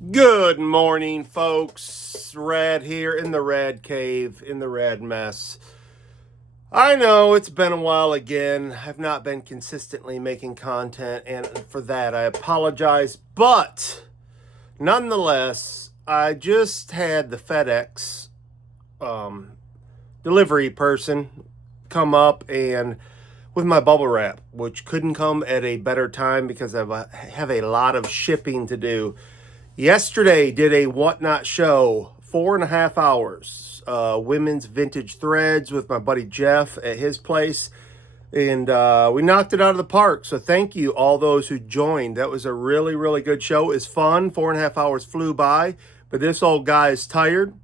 Good morning, folks. Rad here in the Rad Cave, in the Rad Mess. I know it's been a while again. I've not been consistently making content, and for that I apologize. But nonetheless, I just had the FedEx delivery person come up and with my bubble wrap, which couldn't come at a better time because I have a lot of shipping to do. Yesterday did a whatnot show, 4.5 hours, women's vintage threads with my buddy Jeff at his place, and we knocked it out of the park. So thank you all those who joined. That was a really good show. It's fun. 4.5 hours flew by, but this old guy is tired.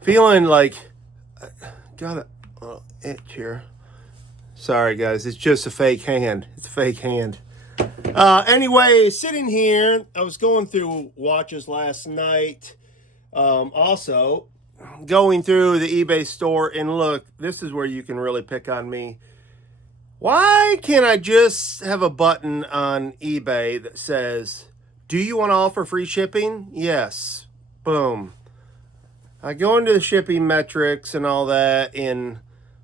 Feeling like got a itch here. Sorry guys, it's just a fake hand. It's a fake hand. Anyway, sitting here, I was going through watches last night. Also, going through the eBay store, and look, this is where you can really pick on me. Why can't I just have a button on eBay that says, do you want to offer free shipping? Yes. Boom. I go into the shipping metrics and all that, and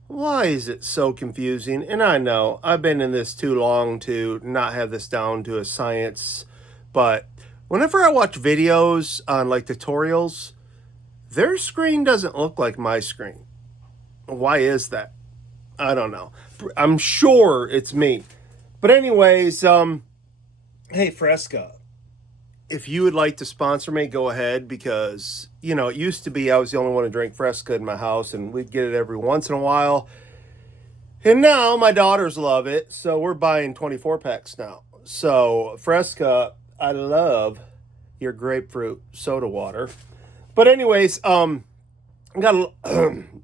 why is it so confusing? And I know I've been in this too long to not have this down to a science, but whenever I watch videos on like tutorials, their screen doesn't look like my screen. Why is that? I don't know. I'm sure it's me. But anyways, hey Fresca, if you would like to sponsor me, go ahead, because it used to be I was the only one to drink Fresca in my house, and we'd get it every once in a while. And now my daughters love it, so we're buying 24 packs now. So Fresca, I love your grapefruit soda water. But anyways, I got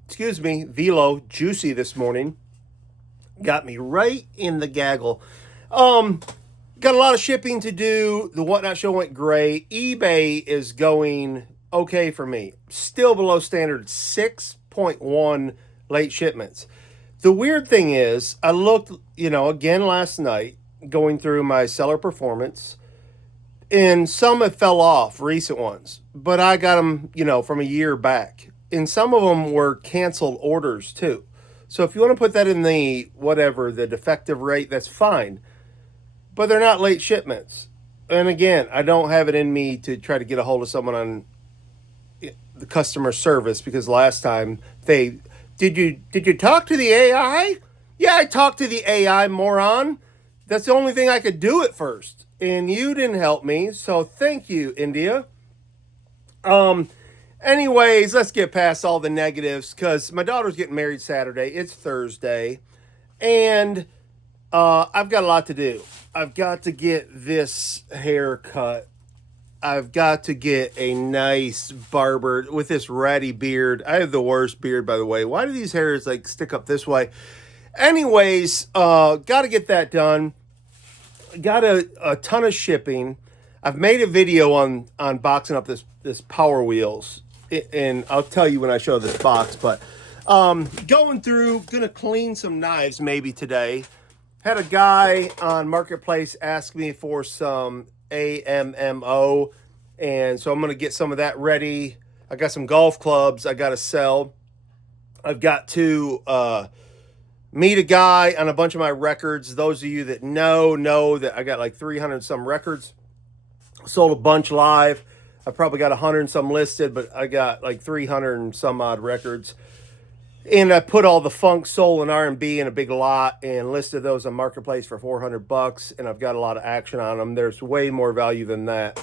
excuse me, Velo Juicy this morning. Got me right in the gaggle. Got a lot of shipping to do. The Whatnot show went great. eBay is going okay for me. Still below standard, 6.1 late shipments. The weird thing is, I looked, again last night, going through my seller performance, and some have fell off, recent ones, but I got them, from a year back. And some of them were canceled orders too. So if you want to put that in the defective rate, that's fine. But they're not late shipments. And again, I don't have it in me to try to get a hold of someone on the customer service, because last time did you talk to the AI? Yeah, I talked to the AI, moron. That's the only thing I could do at first. And you didn't help me, so thank you, India. Anyways, let's get past all the negatives, because my daughter's getting married Saturday. It's Thursday. And I've got a lot to do. I've got to get this haircut. I've got to get a nice barber with this ratty beard. I have the worst beard, by the way. Why do these hairs stick up this way? Anyways, got to get that done. Got a ton of shipping. I've made a video on boxing up this Power Wheels, and I'll tell you when I show this box. But going through, gonna clean some knives maybe today. Had a guy on Marketplace ask me for some AMMO, and so I'm going to get some of that ready. I got some golf clubs I got to sell. I've got to meet a guy on a bunch of my records. Those of you that know that I got like 300 some records. Sold a bunch live. I probably got 100 and some listed, but I got like 300 and some odd records. And I put all the funk, soul, and R&B in a big lot and listed those on Marketplace for $400. And I've got a lot of action on them. There's way more value than that.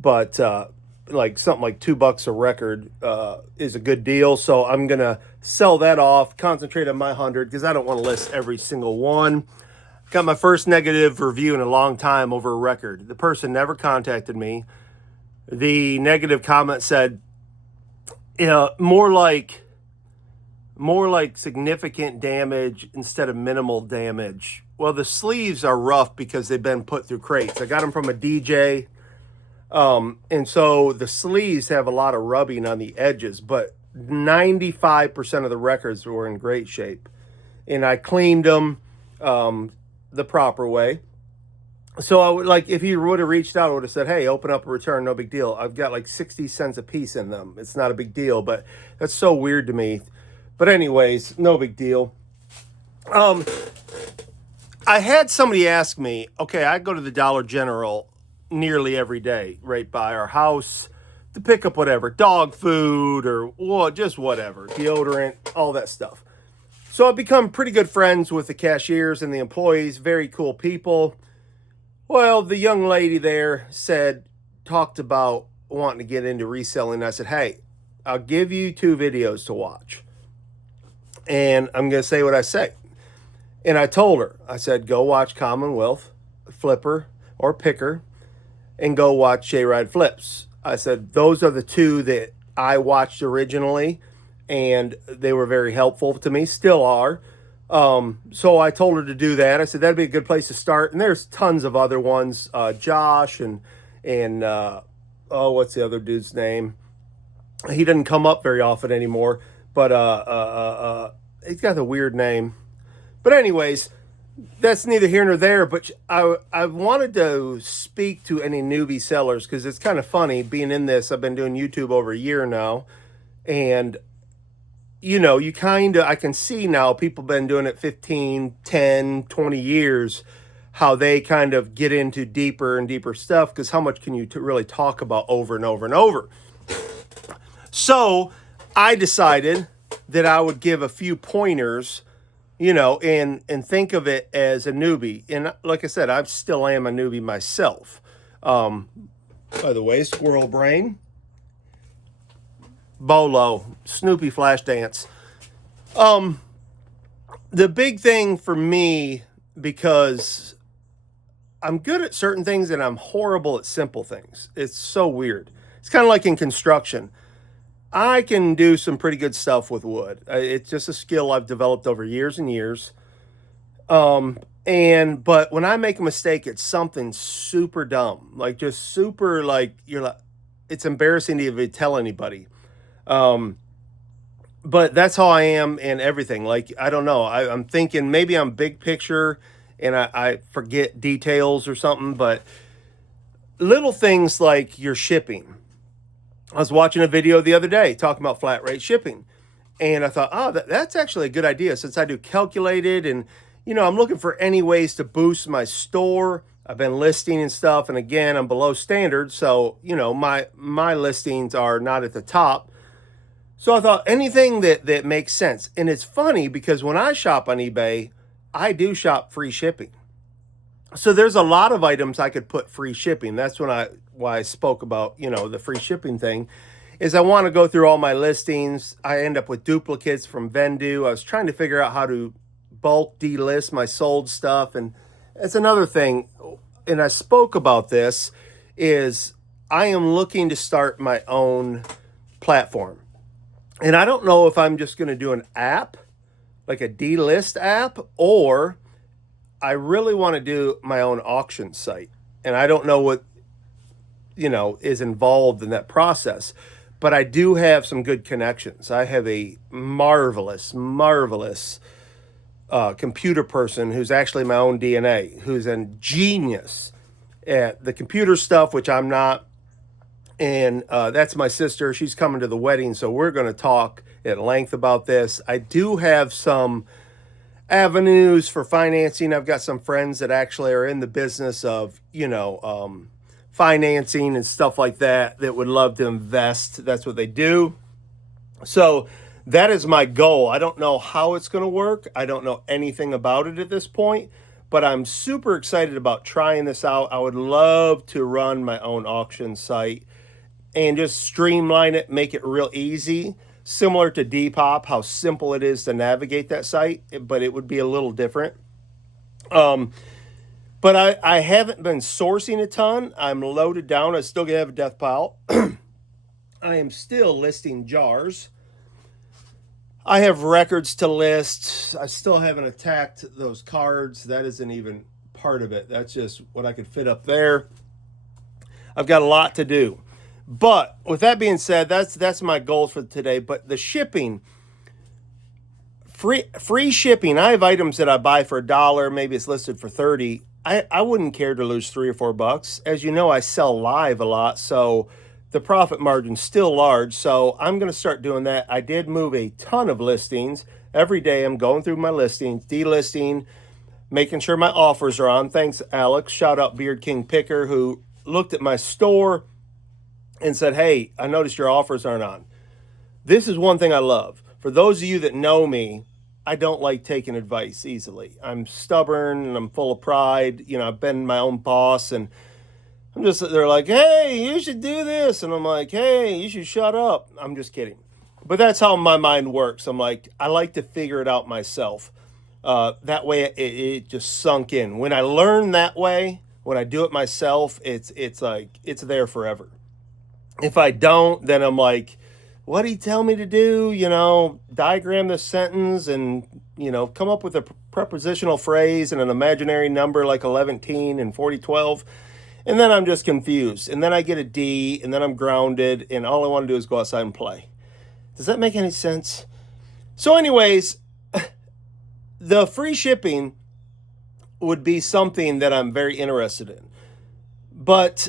But like something like $2 a record is a good deal. So I'm going to sell that off, concentrate on my 100, because I don't want to list every single one. Got my first negative review in a long time over a record. The person never contacted me. The negative comment said, more like significant damage instead of minimal damage. Well, the sleeves are rough because they've been put through crates. I got them from a DJ. And so the sleeves have a lot of rubbing on the edges, but 95% of the records were in great shape. And I cleaned them the proper way. So I would like if he would have reached out, I would have said, "Hey, open up a return, no big deal. I've got like 60 cents a piece in them. It's not a big deal." But that's so weird to me. But anyways, no big deal. Um, I had somebody ask me, okay, I go to the Dollar General nearly every day, right by our house, to pick up whatever, dog food or well, just whatever, deodorant, all that stuff. So I've become pretty good friends with the cashiers and the employees, very cool people. Well, the young lady there talked about wanting to get into reselling. I said, hey, I'll give you 2 videos to watch. And I'm going to say what I say. And I told her, I said, go watch Commonwealth, Flipper, or Picker, and go watch J Ride Flips. I said, those are the 2 that I watched originally, and they were very helpful to me, still are. So I told her to do that. I said, that'd be a good place to start. And there's tons of other ones, Josh and oh, what's the other dude's name? He doesn't come up very often anymore, but he's got a weird name. But anyways, that's neither here nor there. But I wanted to speak to any newbie sellers because it's kind of funny being in this. I've been doing YouTube over a year now, and you kind of I can see now people been doing it 15, 10, 20 years, how they kind of get into deeper and deeper stuff because how much can you really talk about over and over and over? So I decided that I would give a few pointers, and think of it as a newbie. And like I said, I still am a newbie myself. By the way, Squirrel Brain, Bolo, Snoopy Flashdance. The big thing for me, because I'm good at certain things and I'm horrible at simple things. It's so weird. It's kind of like in construction. I can do some pretty good stuff with wood. It's just a skill I've developed over years and years. But when I make a mistake, it's something super dumb, like just super like you're like, it's embarrassing to even tell anybody. But that's how I am in everything. Like I don't know. I'm thinking maybe I'm big picture and I forget details or something. But little things like your shipping. I was watching a video the other day talking about flat rate shipping. And I thought, oh, that's actually a good idea since I do calculated and, I'm looking for any ways to boost my store. I've been listing and stuff. And again, I'm below standard. So, my listings are not at the top. So I thought anything that makes sense. And it's funny because when I shop on eBay, I do shop free shipping. So there's a lot of items I could put free shipping. That's why I spoke about, the free shipping thing is I want to go through all my listings. I end up with duplicates from Vendu. I was trying to figure out how to bulk delist my sold stuff. And it's another thing. And I spoke about this is I am looking to start my own platform. And I don't know if I'm just going to do an app, like a delist app, or I really want to do my own auction site. And I don't know what, is involved in that process. But I do have some good connections. I have a marvelous, marvelous computer person who's actually my own DNA, who's a genius at the computer stuff, which I'm not. And that's my sister. She's coming to the wedding. So we're going to talk at length about this. I do have some avenues for financing. I've got some friends that actually are in the business of, financing and stuff like that would love to invest. That's what they do. So that is my goal. I don't know how it's going to work. I don't know anything about it at this point, but I'm super excited about trying this out. I would love to run my own auction site and just streamline it, make it real easy. Similar to Depop, how simple it is to navigate that site, but it would be a little different. But I haven't been sourcing a ton. I'm loaded down. I still have a death pile. I am still listing jars. I have records to list. I still haven't attacked those cards. That isn't even part of it. That's just what I could fit up there. I've got a lot to do. But with that being said, that's my goals for today. But the shipping, free shipping. I have items that I buy for $1. Maybe it's listed for 30. I wouldn't care to lose $3 or $4. As you know, I sell live a lot, so the profit margin's still large. So I'm going to start doing that. I did move a ton of listings. Every day I'm going through my listings, delisting, making sure my offers are on. Thanks, Alex. Shout out Beard King Picker, who looked at my store and said, hey, I noticed your offers aren't on. This is one thing I love. For those of you that know me, I don't like taking advice easily. I'm stubborn and I'm full of pride. You know, I've been my own boss, and they're like, hey, you should do this. And I'm like, hey, you should shut up. I'm just kidding. But that's how my mind works. I'm like, I like to figure it out myself. That way it just sunk in. When I learn that way, when I do it myself, it's like, it's there forever. If I don't, then I'm like, what do you tell me to do? You know, diagram this sentence and, you know, come up with a prepositional phrase and an imaginary number like 11 and 4012. And then I'm just confused. And then I get a D, and then I'm grounded, and all I want to do is go outside and play. Does that make any sense? So anyways, the free shipping would be something that I'm very interested in. But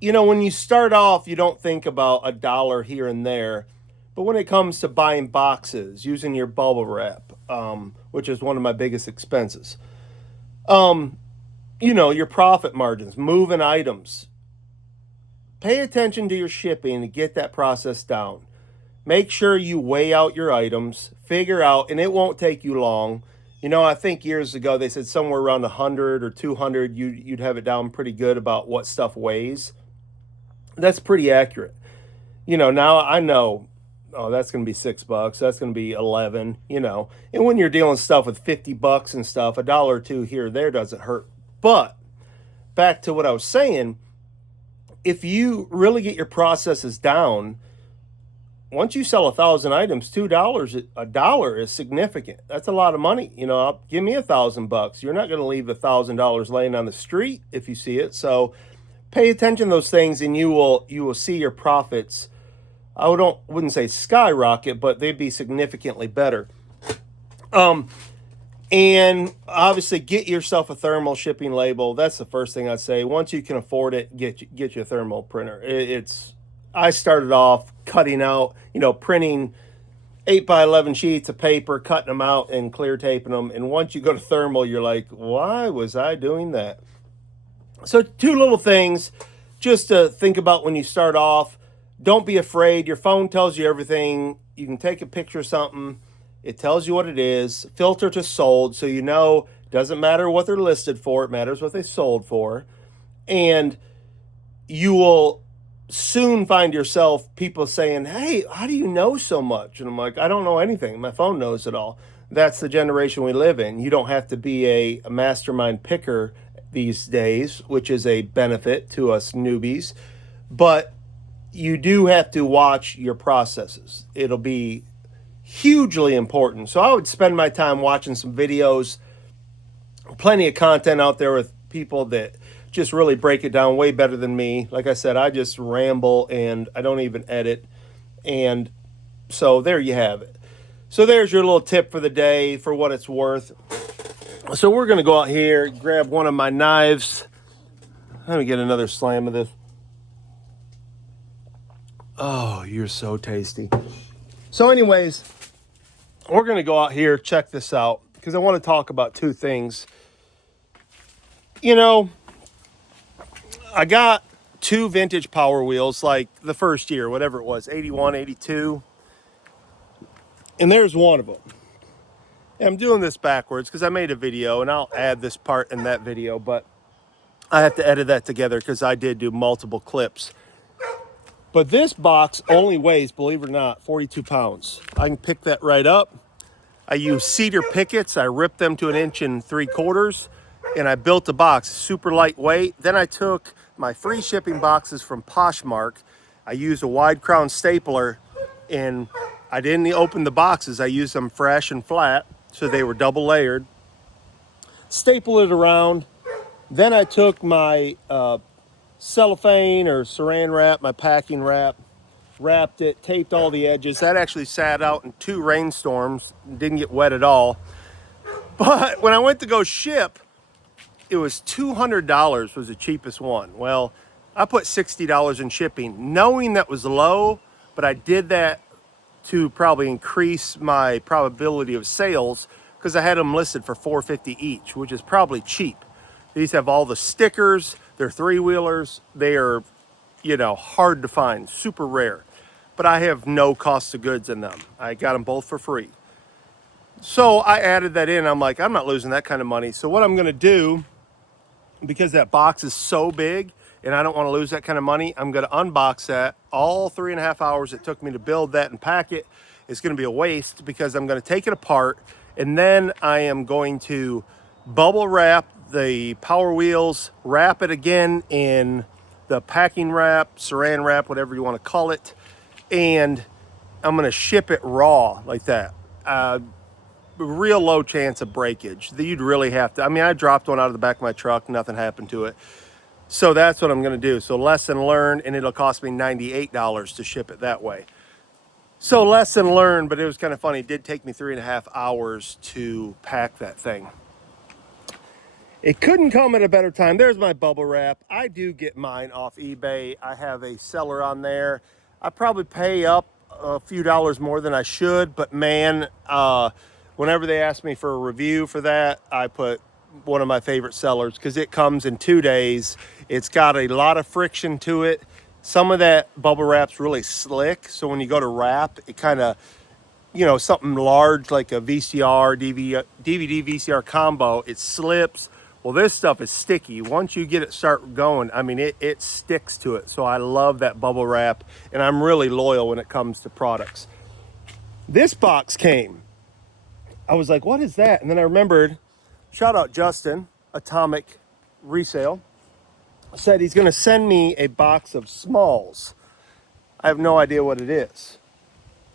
you know, when you start off, you don't think about $1 here and there. But when it comes to buying boxes, using your bubble wrap, which is one of my biggest expenses, you know, your profit margins, moving items, pay attention to your shipping to get that process down. Make sure you weigh out your items, figure out, and it won't take you long. You know, I think years ago they said somewhere around 100 or 200, you'd have it down pretty good about what stuff weighs. That's pretty accurate. You know, now I know, oh, that's going to be $6. That's going to be 11, you know. And when you're dealing stuff with $50 and stuff, $1 or $2 here or there doesn't hurt. But back to what I was saying, if you really get your processes down, once you sell 1,000 items, $2 is significant. That's a lot of money. You know, give me $1,000. You're not going to leave $1,000 laying on the street if you see it. So pay attention to those things, and you will see your profits. I wouldn't say skyrocket, but they'd be significantly better. And obviously, get yourself a thermal shipping label. That's the first thing I'd say. Once you can afford it, get you a thermal printer. I started off cutting out, you know, printing 8x11 sheets of paper, cutting them out and clear taping them. And once you go to thermal, you're like, why was I doing that? So 2 little things just to think about when you start off. Don't be afraid. Your phone tells you everything. You can take a picture of something. It tells you what it is. Filter to sold, so you know, doesn't matter what they're listed for. It matters what they sold for. And you will soon find yourself people saying, hey, how do you know so much? And I'm like, I don't know anything. My phone knows it all. That's the generation we live in. You don't have to be a mastermind picker these days, which is a benefit to us newbies. But you do have to watch your processes. It'll be hugely important. So I would spend my time watching some videos, plenty of content out there with people that just really break it down way better than me. Like I said, I just ramble and I don't even edit. And so there you have it. So there's your little tip for the day for what it's worth. So we're going to go out here, grab one of my knives. Let me get another slam of this. Oh, you're so tasty. So anyways, we're going to go out here, check this out, because I want to talk about 2 things. You know, I got 2 vintage Power Wheels, like the first year, whatever it was, 81, 82. And there's one of them. And I'm doing this backwards because I made a video, and I'll add this part in that video, but I have to edit that together because I did do multiple clips. But this box only weighs, believe it or not, 42 pounds. I can pick that right up. I use cedar pickets. I ripped them to 1 3/4 inches, and I built a box, super lightweight. Then I took my free shipping boxes from Poshmark. I used a wide crown stapler, and I didn't open the boxes. I used them fresh and flat, so they were double layered. Staple it around. Then I took my cellophane or saran wrap, my packing wrap, wrapped it, taped all the edges. That actually sat out in 2 rainstorms, didn't get wet at all. But when I went to go ship, it was $200 was the cheapest one. Well, I put $60 in shipping, knowing that was low, but I did that to probably increase my probability of sales because I had them listed for $4.50 each, which is probably cheap. These have all the stickers. They're three-wheelers. They are, you know, hard to find, super rare. But I have no cost of goods in them. I got them both for free. So I added that in. I'm like, I'm not losing that kind of money. So what I'm going to do, because that box is so big and I don't want to lose that kind of money, I'm going to unbox that. All 3.5 hours it took me to build that and pack it is going to be a waste, because I'm going to take it apart and then I am going to bubble wrap the Power Wheels, wrap it again in the packing wrap, saran wrap, whatever you want to call it, and I'm going to ship it raw like that. Real low chance of breakage. You'd really have to, I mean, I dropped one out of the back of my truck, nothing happened to it. So that's what I'm going to do. So lesson learned, and it'll cost me $98 to ship it that way. So lesson learned, but it was kind of funny. It did take me 3.5 hours to pack that thing. It couldn't come at a better time. There's my bubble wrap. I do get mine off eBay. I have a seller on there. I probably pay up a few dollars more than I should, but man, whenever they ask me for a review for that, I put one of my favorite sellers because it comes in 2 days. It's got a lot of friction to it. Some of that bubble wrap's really slick, so when you go to wrap, it kind of, you know, something large like a VCR, DVD, VCR combo, it slips. Well, this stuff is sticky. Once you get it start going, I mean, it sticks to it. So I love that bubble wrap, and I'm really loyal when it comes to products. This box came. I was like, what is that? And then I remembered, shout out Justin, Atomic Resale, said he's going to send me a box of smalls. I have no idea what it is.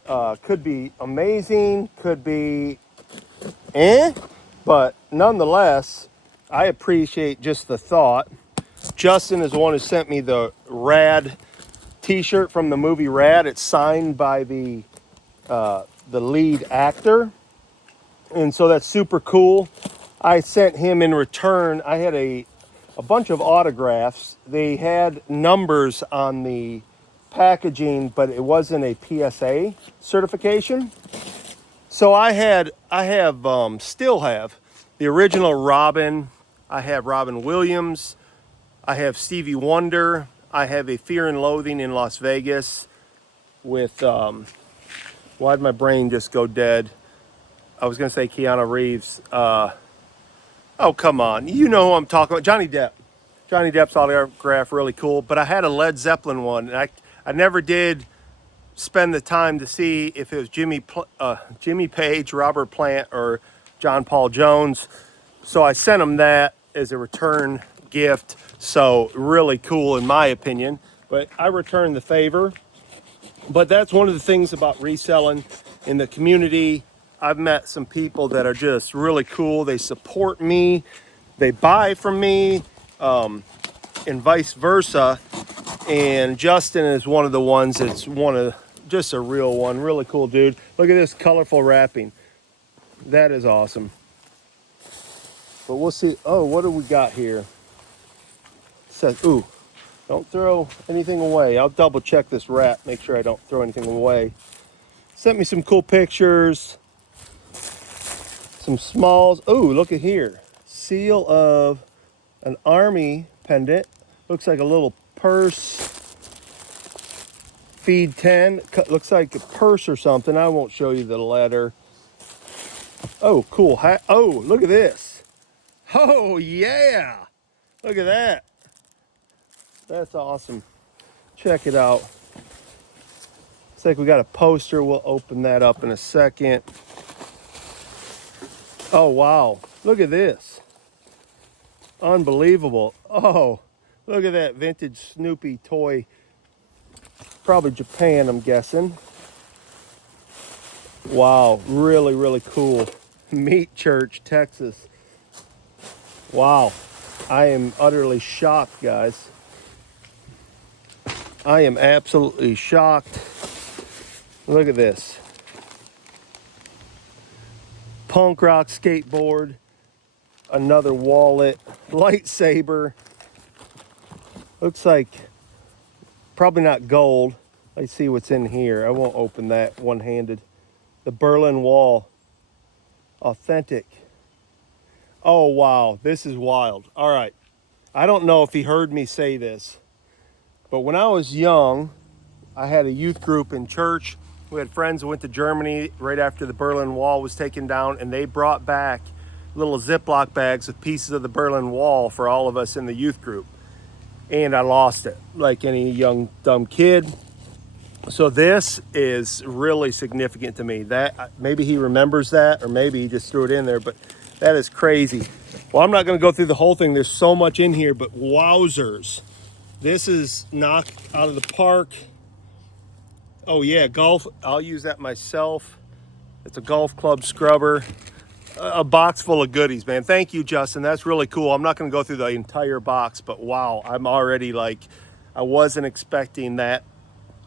Could be amazing, could be but nonetheless, I appreciate just the thought. Justin is the one who sent me the Rad t-shirt from the movie Rad. It's signed by the lead actor. And so that's super cool. I sent him in return, I had a bunch of autographs. They had numbers on the packaging, but it wasn't a PSA certification. So still have the original Robin. I have Robin Williams. I have Stevie Wonder. I have a Fear and Loathing in Las Vegas with, why'd my brain just go dead? I was going to say Keanu Reeves. Oh, come on. You know who I'm talking about. Johnny Depp. Johnny Depp's autograph, really cool. But I had a Led Zeppelin one, and I never did spend the time to see if it was Jimmy Page, Robert Plant, or John Paul Jones. So I sent him that as a return gift. So really cool in my opinion. But I returned the favor. But that's one of the things about reselling in the community. I've met some people that are just really cool. They support me. They buy from me, and vice versa. And Justin is one of the ones that's just a real one. Really cool dude. Look at this colorful wrapping. That is awesome. But we'll see. Oh, what do we got here? It says, ooh, don't throw anything away. I'll double check this wrap, make sure I don't throw anything away. Sent me some cool pictures. Some smalls. Oh, look at here. Seal of an Army pendant. Looks like a little purse. Feed 10. Looks like a purse or something. I won't show you the letter. Oh, cool. Oh, look at this. Oh, yeah. Look at that. That's awesome. Check it out. Looks like we got a poster. We'll open that up in a second. Oh, wow. Look at this. Unbelievable. Oh, look at that vintage Snoopy toy. Probably Japan, I'm guessing. Wow, really, really cool. Meat Church, Texas. Wow. I am utterly shocked, guys. I am absolutely shocked. Look at this. Punk rock skateboard. another wallet, lightsaber. Looks like probably not gold. Let's see what's in here. I won't open that one-handed. The Berlin Wall. Authentic. Oh, wow. This is wild. All right. I don't know if he heard me say this, but when I was young, I had a youth group in church. We had friends who went to Germany right after the Berlin Wall was taken down, and they brought back little Ziploc bags with pieces of the Berlin Wall for all of us in the youth group. And I lost it, like any young, dumb kid. So this is really significant to me. That maybe he remembers that, or maybe he just threw it in there, but that is crazy. Well, I'm not going to go through the whole thing. There's so much in here, but wowzers. This is knocked out of the park. Oh yeah, golf. I'll use that myself. It's a golf club scrubber. A box full of goodies, man. Thank you, Justin. That's really cool. I'm not going to go through the entire box, but wow, I'm already like, I wasn't expecting that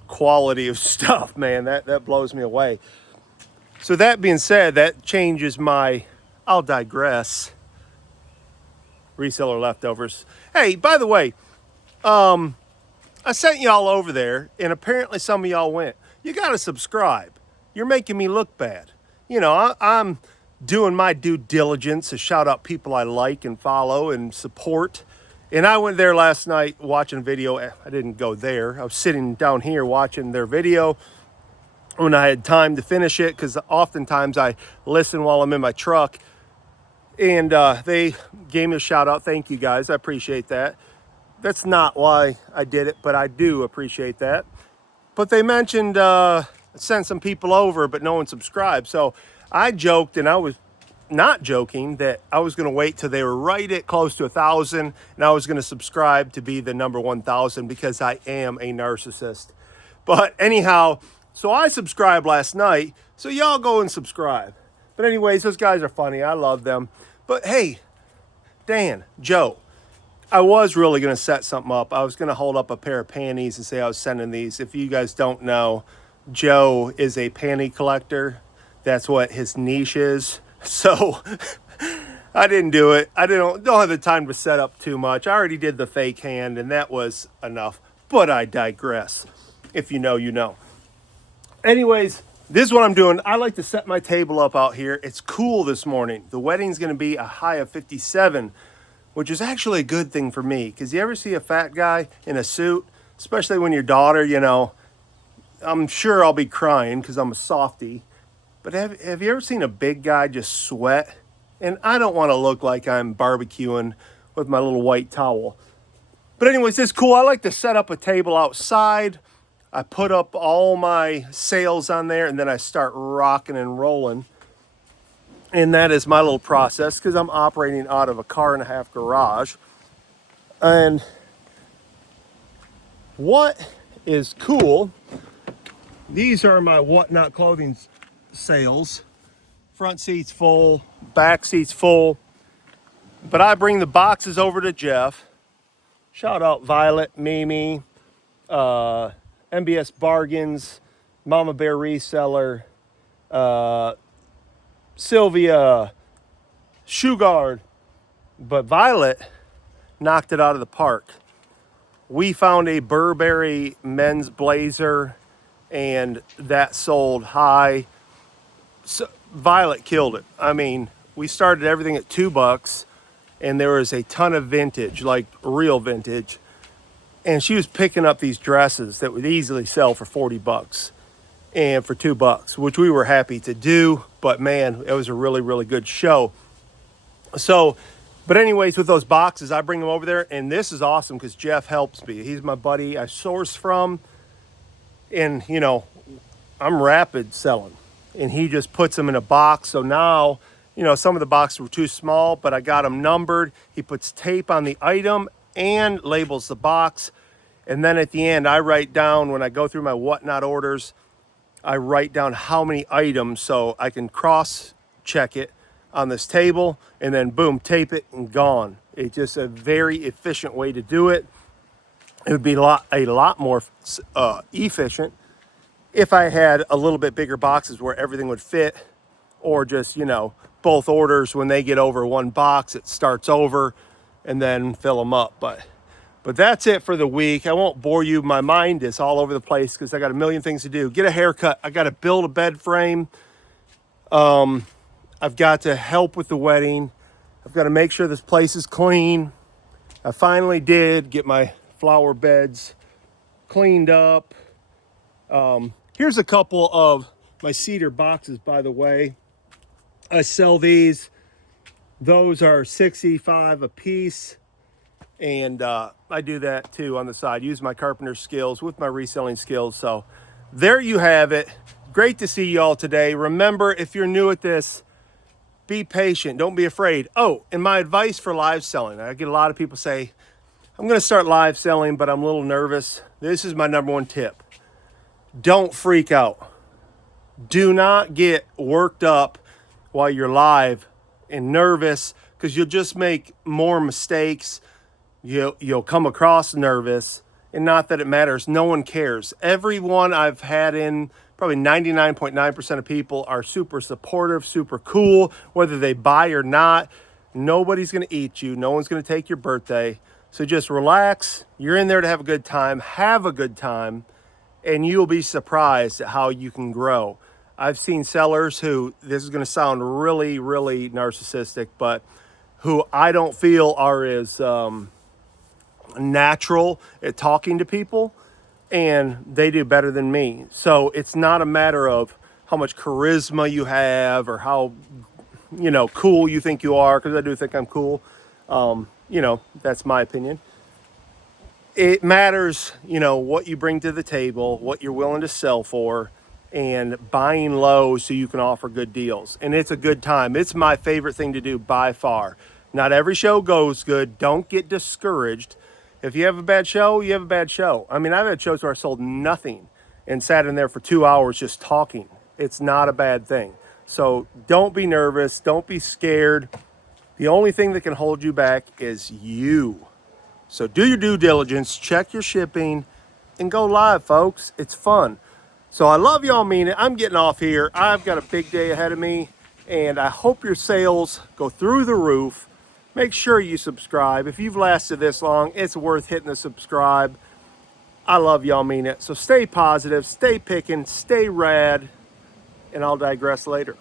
quality of stuff, man. That blows me away. So that being said, that changes my, I'll digress, reseller leftovers. Hey, by the way, I sent y'all over there, and apparently some of y'all went, you got to subscribe. You're making me look bad. You know, I'm doing my due diligence to shout out people I like and follow and support. And I went there last night watching video. I didn't go there. I was sitting down here watching their video when I had time to finish it, because oftentimes I listen while I'm in my truck. And they gave me a shout out. Thank you guys. I appreciate that. That's not why I did it, but I do appreciate that. But they mentioned sent some people over, but no one subscribed. So I joked, and I was not joking, that I was going to wait till they were right at close to 1,000, and I was going to subscribe to be the number 1,000, because I am a narcissist. But anyhow, so I subscribed last night, so y'all go and subscribe. But anyways, those guys are funny. I love them. But hey, Dan, Joe, I was really going to set something up. I was going to hold up a pair of panties and say I was sending these. If you guys don't know, Joe is a panty collector. That's what his niche is. So I didn't do it. I don't have the time to set up too much. I already did the fake hand, and that was enough. But I digress. If you know, you know. Anyways, this is what I'm doing. I like to set my table up out here. It's cool this morning. The wedding's going to be a high of 57, which is actually a good thing for me. Because you ever see a fat guy in a suit, especially when your daughter, you know, I'm sure I'll be crying because I'm a softie. But have you ever seen a big guy just sweat? And I don't want to look like I'm barbecuing with my little white towel. But anyways, it's cool. I like to set up a table outside. I put up all my sails on there, and then I start rocking and rolling. And that is my little process, because I'm operating out of a 1.5 car garage. And what is cool, these are my Whatnot clothing sails. Front seat's full, back seat's full. But I bring the boxes over to Jeff. Shout out Violet, Mimi, MBS Bargains, Mama Bear Reseller, Sylvia, Shoeguard. But Violet knocked it out of the park. We found a Burberry men's blazer, and that sold high. So Violet killed it. I mean, we started everything at $2, and there was a ton of vintage, like real vintage. And she was picking up these dresses that would easily sell for $40 and for $2, which we were happy to do. But man, it was a really, really good show. So, but anyways, with those boxes, I bring them over there, and this is awesome because Jeff helps me. He's my buddy I source from, and you know, I'm rapid selling, and he just puts them in a box. So now, you know, some of the boxes were too small, but I got them numbered. He puts tape on the item and labels the box. And then at the end, I write down, when I go through my Whatnot orders, I write down how many items so I can cross check it on this table, and then boom, tape it and gone. It's just a very efficient way to do it. It would be a lot more efficient if I had a little bit bigger boxes where everything would fit, or just, you know, both orders. When they get over one box, it starts over and then fill them up. But that's it for the week. I won't bore you. My mind is all over the place because I got a million things to do. Get a haircut. I got to build a bed frame. I've got to help with the wedding. I've got to make sure this place is clean. I finally did get my flower beds cleaned up. Here's a couple of my cedar boxes, by the way. I sell these. Those are $65 a piece. And I do that too on the side. Use my carpenter skills with my reselling skills. So there you have it. Great to see y'all today. Remember, if you're new at this, be patient. Don't be afraid. Oh, and my advice for live selling. I get a lot of people say, I'm going to start live selling, but I'm a little nervous. This is my number one tip. Don't freak out. Do not get worked up while you're live and nervous, because you'll just make more mistakes. You'll come across nervous, and not that it matters. No one cares. Everyone I've had in, probably 99.9% of people are super supportive, super cool, whether they buy or not. Nobody's going to eat you. No one's going to take your birthday. So just relax. You're in there to have a good time. Have a good time, and you'll be surprised at how you can grow. I've seen sellers who, this is going to sound really, really narcissistic, but who I don't feel are as natural at talking to people, and they do better than me. So it's not a matter of how much charisma you have or how, you know, cool you think you are, because I do think I'm cool. You know, that's my opinion. It matters, you know, what you bring to the table, what you're willing to sell for, and buying low so you can offer good deals. And it's a good time. It's my favorite thing to do by far. Not every show goes good. Don't get discouraged. If you have a bad show, you have a bad show. I mean, I've had shows where I sold nothing and sat in there for 2 hours just talking. It's not a bad thing. So don't be nervous. Don't be scared. The only thing that can hold you back is you. So do your due diligence, check your shipping, and go live, folks. It's fun. So I love y'all, mean it. I'm getting off here. I've got a big day ahead of me, and I hope your sales go through the roof. Make sure you subscribe. If you've lasted this long, it's worth hitting the subscribe. I love y'all, mean it. So stay positive, stay picking, stay rad, and I'll digress later.